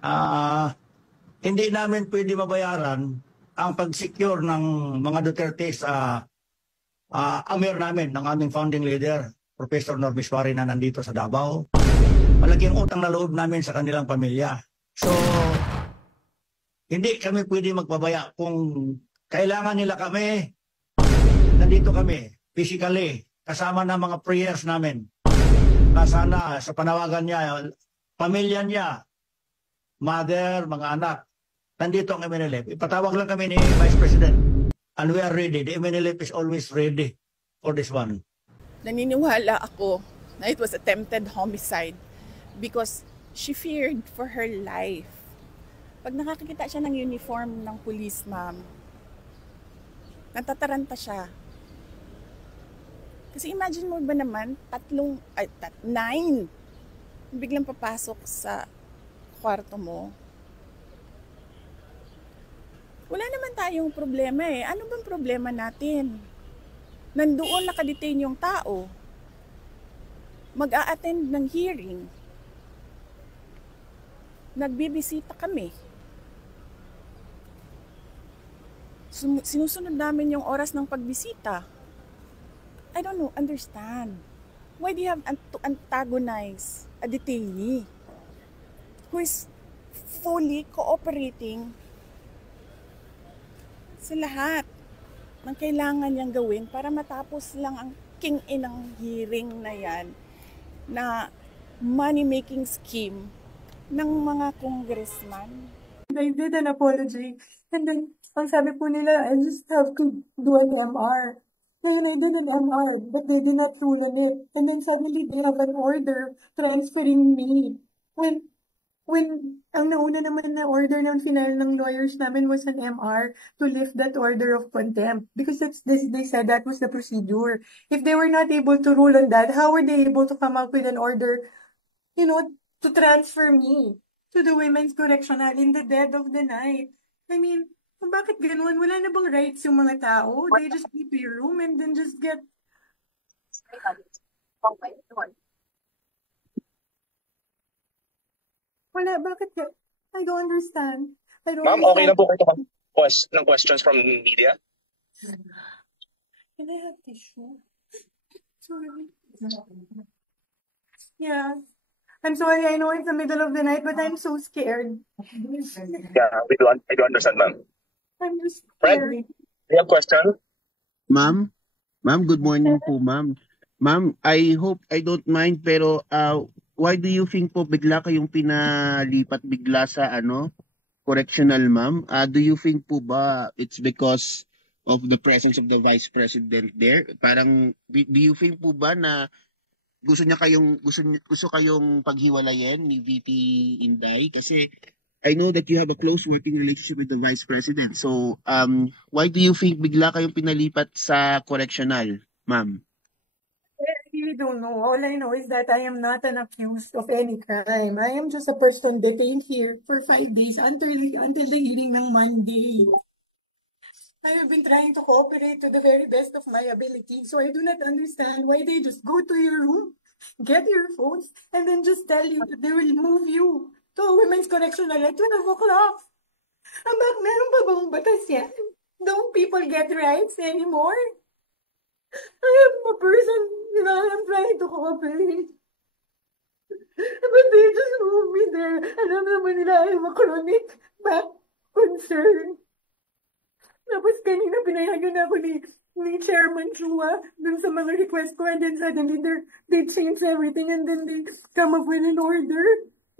Ah, hindi namin pwede mabayaran ang pag-secure ng mga Duterte sa amir namin, ng aming founding leader, Professor Norbis Wari na nandito sa Davao. Malaking utang na loob namin sa kanilang pamilya. So, hindi kami pwede magpabaya kung kailangan nila kami, nandito kami, physically, kasama ng mga prayers namin. Na sana sa panawagan niya, pamilya niya, mother, mga anak, nandito ang MNLF. Ipatawag lang kami ni Vice President. And we are ready. The MNLF is always ready for this one. Naniniwala ako na it was attempted homicide because she feared for her life. Pag nakakita siya ng uniform ng police, ma'am, natataranta siya. Kasi imagine mo ba naman, 9 biglang papasok sa kwarto mo. Wala naman tayong problema eh. Ano bang problema natin? Nandoon nakadetain yung tao. Mag-a-attend ng hearing. Nagbibisita kami. Sinusunod namin yung oras ng pagbisita. I don't understand. Why do you have to antagonize a detainee who is fully cooperating sa lahat ng kailangan niyang gawin para matapos lang ang king-inang hearing na yan na money-making scheme ng mga congressman? I did an apology. And then, ang sabi po nila, I just have to do an MR. And I did an MR, but they did not rule on it. And then suddenly they have an order transferring me. When ang nauna naman na order ng final ng lawyers namin was an MR to lift that order of contempt. Because they said that was the procedure. If they were not able to rule on that, how were they able to come up with an order, to transfer me to the Women's Correctional in the dead of the night? I mean, bakit ganun? Wala na bang rights yung mga tao? They just keep your room and then just get... Wala, bakit? I don't understand. Ma'am, okay lang po kayo ng questions from media? Can I have tissue? Sorry. Yeah. I'm sorry, I know it's the middle of the night, but I'm so scared. Yeah, I do understand, ma'am. I'm just Fred, scared. do you have question? Ma'am, good morning po, ma'am. Ma'am, I hope I don't mind, pero why do you think po bigla kayong pinalipat bigla sa correctional, ma'am? Do you think po ba it's because of the presence of the Vice President there? Parang, do you think po ba na gusto kayong paghiwalayin ni VP Inday? Kasi I know that you have a close working relationship with the Vice President. So, why do you think bigla kayong pinalipat sa correctional, ma'am? I really don't know. All I know is that I am not an accused of any crime. I am just a person detained here for 5 days until the hearing ng Monday. I have been trying to cooperate to the very best of my ability, so I do not understand why they just go to your room, get your phones, and then just tell you that they will move you to a women's correctional at 12 o'clock. Meron pa bang batas yan? Don't people get rights anymore? I am a person, I'm trying to cooperate. But they just move me there. Alam naman nila I am a chronic back concern. Tapos kanina pinayagan ako ni Chairman Chua dun sa mga request ko, and then suddenly they change everything and then they come up with an order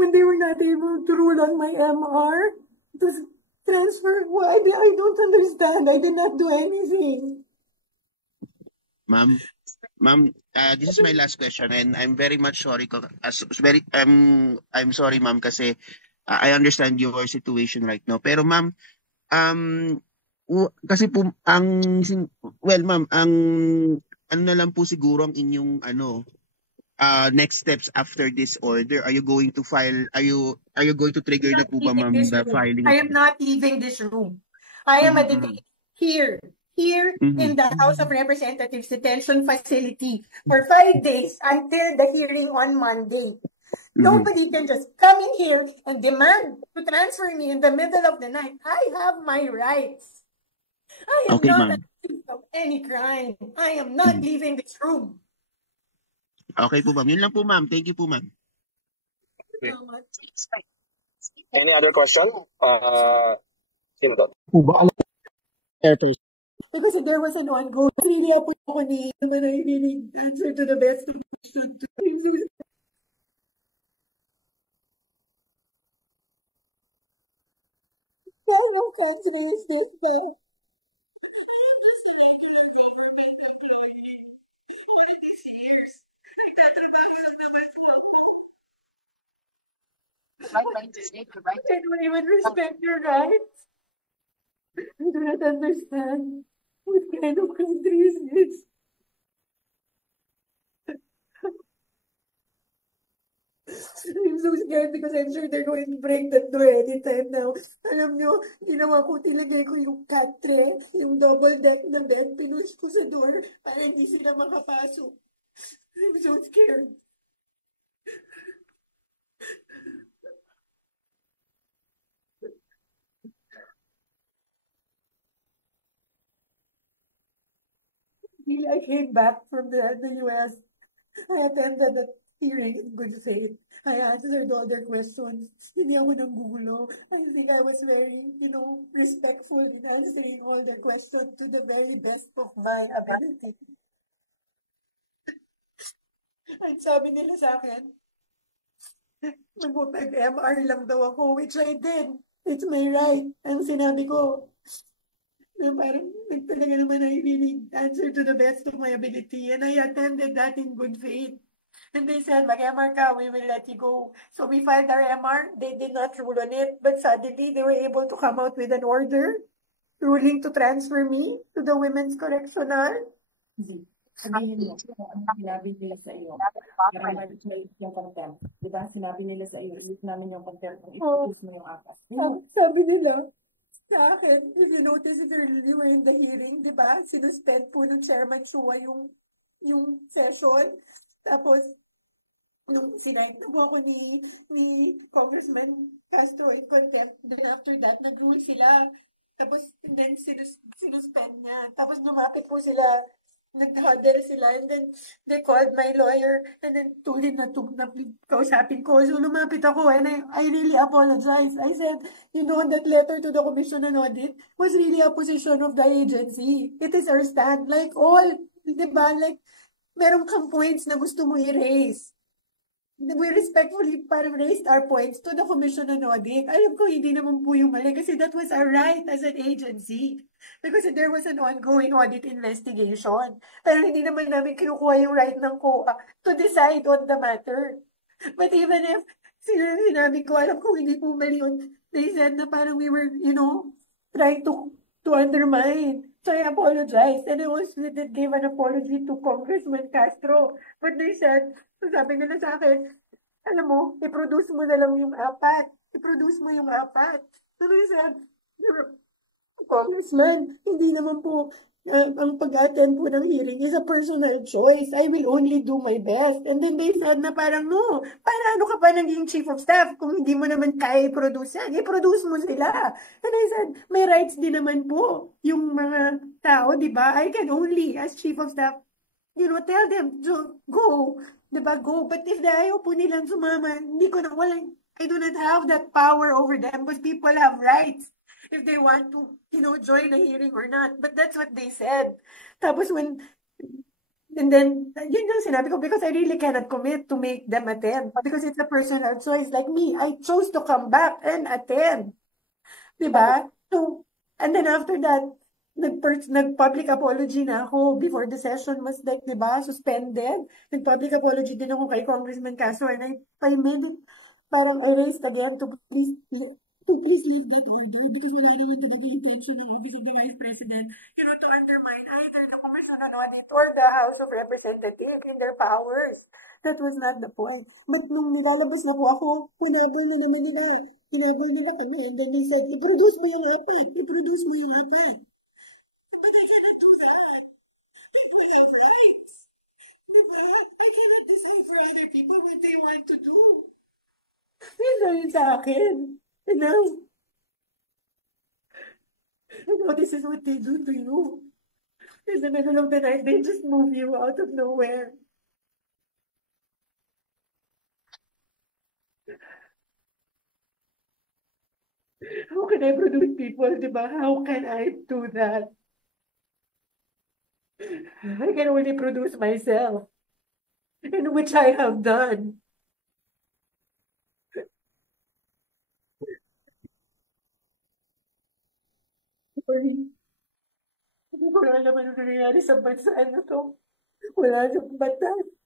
when they were not able to rule on my MR. Just transfer. Why? I don't understand. I did not do anything. Ma'am, this is my last question, and I'm very much sorry. I'm sorry, ma'am, kasi I understand your situation right now. Pero ma'am, kasi po ma'am, ang na lang po siguro ang inyong next steps after this order. Are you going to file? Are you going to trigger na po ba, ma'am, the filing? I am not leaving this room. I am a detained here in the House of Representatives detention facility for 5 days until the hearing on Monday. Nobody can just come in here and demand to transfer me in the middle of the night. I have my rights. I am Okay, not ma'am. accused of any crime. I am not Mm. leaving this room. Okay po, ma'am. Yun lang po, ma'am. Thank you po, ma'am. Okay. So much. Any other question? Sino to? Because if there was an ongoing, really ako ni naman I really answer to the best of my should. What kind of country is this? They don't even respect your rights. I do not understand. What kind of country is this? I'm so scared because I'm sure they're going to break that door anytime now. Alam nyo, ginawa ko, tilagay ko yung cat tray, yung double deck na bed, pinush ko sa door para hindi sila makapasok. I'm so scared. Really, I came back from the US. I attended the hearing in good faith. I answered all their questions. Hindi ako nanggugulo. I think I was very, respectful in answering all their questions to the very best of my ability. Ang sabi nila sa akin, mag-MR lang daw ako, which I did. It's my right. Ang sinabi ko, na parang talaga naman I really answered to the best of my ability and I attended that in good faith. And they said, mag-MR ka, we will let you go. So we filed our MR. They did not rule on it, but suddenly they were able to come out with an order ruling to transfer me to the Women's Correctional. Sabihin mo, ano sinabi nila sa iyo? Para ma-release yung contempt. Di ba? Sinabi nila sa iyo, release namin yung contempt kung i-release mo yung akas. Sabi nila sa akin, if you notice, if you were in the hearing, di ba? Sinuspend po ng Chairman Chua yung session. Tapos, nung sinight na po ako ni Congressman Castro in contempt, then after that, nag-rule sila. Tapos, and then sinuspend niya. Tapos, lumapit po sila, nag-huddle sila, and then they called my lawyer, and then tuloy na kausapin ko. So, lumapit ako, and I really apologize. I said, that letter to the Commission on Audit was really a position of the agency. It is our stand. Like all, di ba? Like, meron kang points na gusto mo i-raise. We respectfully parang raised our points to the Commission on Audit. Alam ko, hindi naman po yung mali kasi that was our right as an agency. Because there was an ongoing audit investigation. Pero hindi naman namin kinukuha yung right ng COA to decide on the matter. But even if sinabi ko, alam ko, hindi po mali yun. They said na parang we were, trying to undermine. So I apologize. And I also did give an apology to Congressman Castro. But they said, sabi nila sa akin, alam mo, i-produce mo na lang yung apat. I-produce mo yung apat. So they said, Congressman, hindi naman po ang pag-attend po ng hearing is a personal choice. I will only do my best. And then they said na parang, no, para ano ka pa naging chief of staff kung hindi mo naman kaya i-produce yan? I-produce mo sila. And I said, may rights din naman po yung mga tao, di ba? I can only, as chief of staff, tell them to go. Diba, go. But if ayaw po nilang sumama, I do not have that power over them because people have rights if they want to, join a hearing or not. But that's what they said. Tapos and then, yun yung sinabi ko because I really cannot commit to make them attend because it's a personal choice. Like me, I chose to come back and attend. Diba? So, and then after that, nag-public apology na ako before the session was like, di ba, suspended. Nag-public apology din ako kay Congressman Castro and I made it parang arrest again to please leave that order because wala naman talaga intention ng Office of the Vice President, to undermine either the Commission on Audit or the House of Representatives in their powers. That was not the point. But nung nilalabas na po ako, pinabol na naman nila. Pinabol nila kami. And then they said, i-produce mo yung apat. I-produce mo yung apat. But I cannot do that. People have rights. Diba? I cannot decide for other people what they want to do. Yun lang yun sa akin. And now this is what they do to you. In the middle of the night, they just move you out of nowhere. How can I produce people, di ba? How can I do that? I can only produce myself, in which I have done. Sorry. Hindi ko na alam ano nangyayari sa bansa na to. Wala nang batas.